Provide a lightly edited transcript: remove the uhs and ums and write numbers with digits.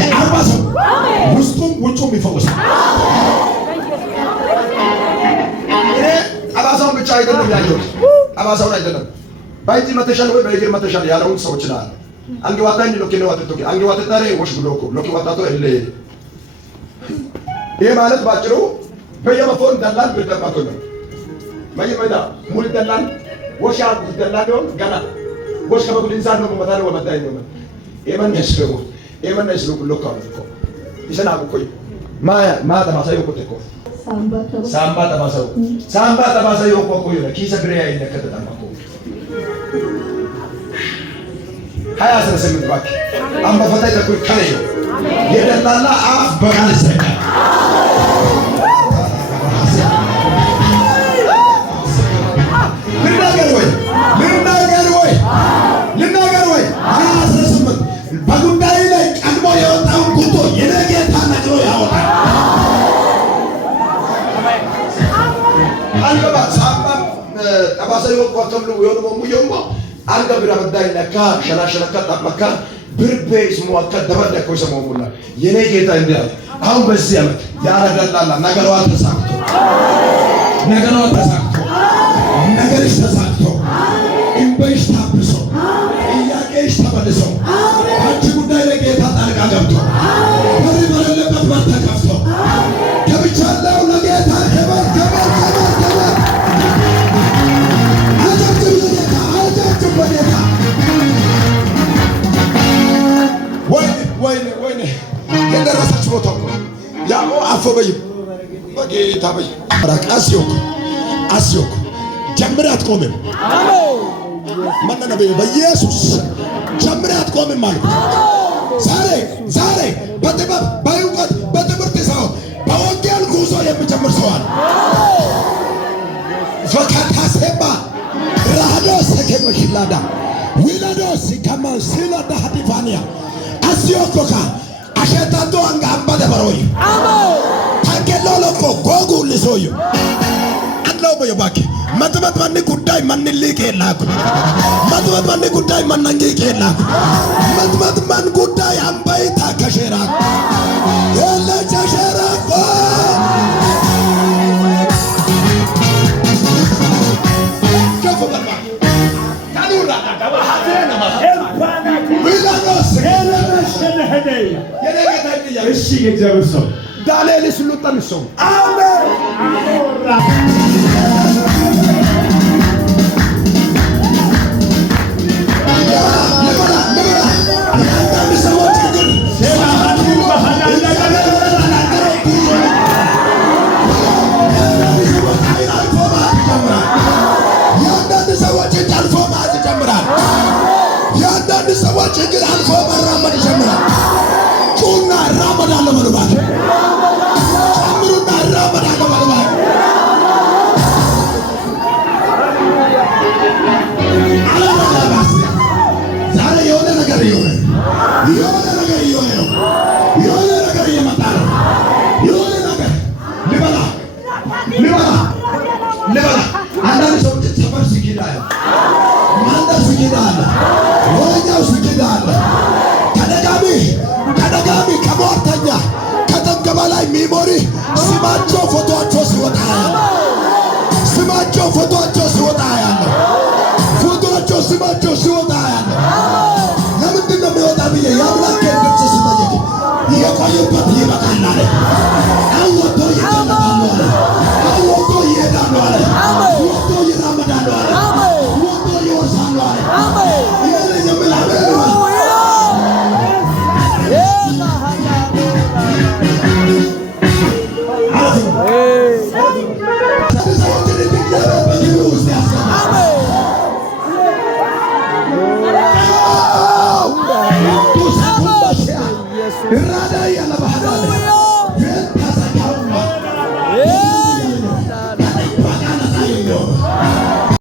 የአርባ ሰው ውስጡም ውጩም ይፈወሳል። እኔ ጠባሳውን ብቻ አይደለም ያየሁት፣ ጠባሳውን አይደለም ባይቲ መተሻል ወይ በእግር መተሻል ያለውን ሰዎች ና አንገ ዋታኝ ሎኪ ነው አጥቶኪ አንገ ዋታታሬ ወሽ ብሎኮ ሎኪ ዋታቶ እለ ይሄ ማለት ባጭሩ በየመፎን ደላል በተባቶ ነው ማይመዳ ሙሉ ደላል ወሻ ደላል ነው ገና ወሽ ከበኩል ኢንሳን ነው መታረ ወመታይ ነው የመን ያስገቡ የመን ያስገቡ ሎካ ነው ይሰናቁ ቆይ ማ ተባሳዩ ቆተኮ ሳምባ ተባሳዩ ቆቆዩ ነው ኪሰ ብሪያ ይነከተታማቆ ሀያ 18 ባክ አምባ ፈታይ ተኩል ከነዩ የደላላ አፍ በቃል ይሰካ ልናገር ወይ 18 በጉዳይ ላይ ቀድሞ የወጣውን ጉቶ የነጌታ ነግሮ ያወጣል። አልገባ ሳባ ጠባሳዩ ቆተምሉ የሆነ ሙየሞ አልጋ ብራ በዳይ ለካ ሸላሸለካ ታመካ ብርቤስ ሞአካ ደበደኮ ሰሞሙላ የኔ ጌታ እንዲያ አሁን በዚህ ዓመት ያረጋላላ ነገሯ ተሳክቶ ነገርሽ ተሳክቶ እንበሽ ታብሶ ጥያቄሽ ተመልሶ አንቺ ጉዳይ ላይ ጌታ ጣልቃ ገብቶ በሪ በሌለበት በር ተከፍቶ ገብቻለሁ ለጌታ ክብር ወይኔ የደረሰች ቦታ እኮ ያው አፈበይ በጌታ በይ አስዮክ ጀምሬ አትቆምም። ማንነው በኢየሱስ ጀምሬ አትቆምም ማለት ዛሬ በጥበብ በእውቀት በትምህርት ሰው በወንጌል ጉዞ የሚጀምር ሰው አለ። ፈካታሴባ ራዶ ሰከመሽላዳ ዊላዶስ ከማንሲላዳ ሀዲፋኒያ አስዮኮካ አሸታቶ አንጋባ ደበሮይ ታንከሎሎኮ ጎጉ ልሶዩ አንለው በየባክ መጥመጥ ማን ጉዳይ ማን ሊቅ የላኩ መጥመጥ ማን ጉዳይ ማን አንጊቅ የላኩ መጥመጥ ማን ጉዳይ አምባይ ታከሸራ የለ ቸሸራቆ እሺ የእግዚአብሔር ሰው ዳንኤል ስሉጣን ሰው ሰዎች ግን አልፎ መራመድ ይጀምራል። ጩና እራመዳለሁ በሉባት ጨምሩና እራመዳለሁ በሉባት ዛሬ የሆነ ነገር እየሆነ ነው። የሆነ ነገር እየመጣ ነው። የሆነ ነገር ልበላ አንዳንድ ሰዎች ሰፈር ስኪዳ አለ ማንዳር ስኪዳ አለ ወኛው ስኪዳ አለ ከደጋሚ ከሟርተኛ ከጠንገባ ላይ ሚሞሪ ስማቸው ፎቶአቸው ሲወጣ ያለ ስማቸው ሲወጣ ያለ ለምንድን ነው የሚወጣ ብዬ የአምላኬን ድምፅ ስጠይቅ የቆዩበት ይበቃል አለ። አወቶ ይቀመጣሉ አለ። አወቶ ይሄዳሉ አለ። ወቶ ይራመዳሉ አለ። ወቶ ይወርሳሉ አለ። ይሄ የምላለ Rada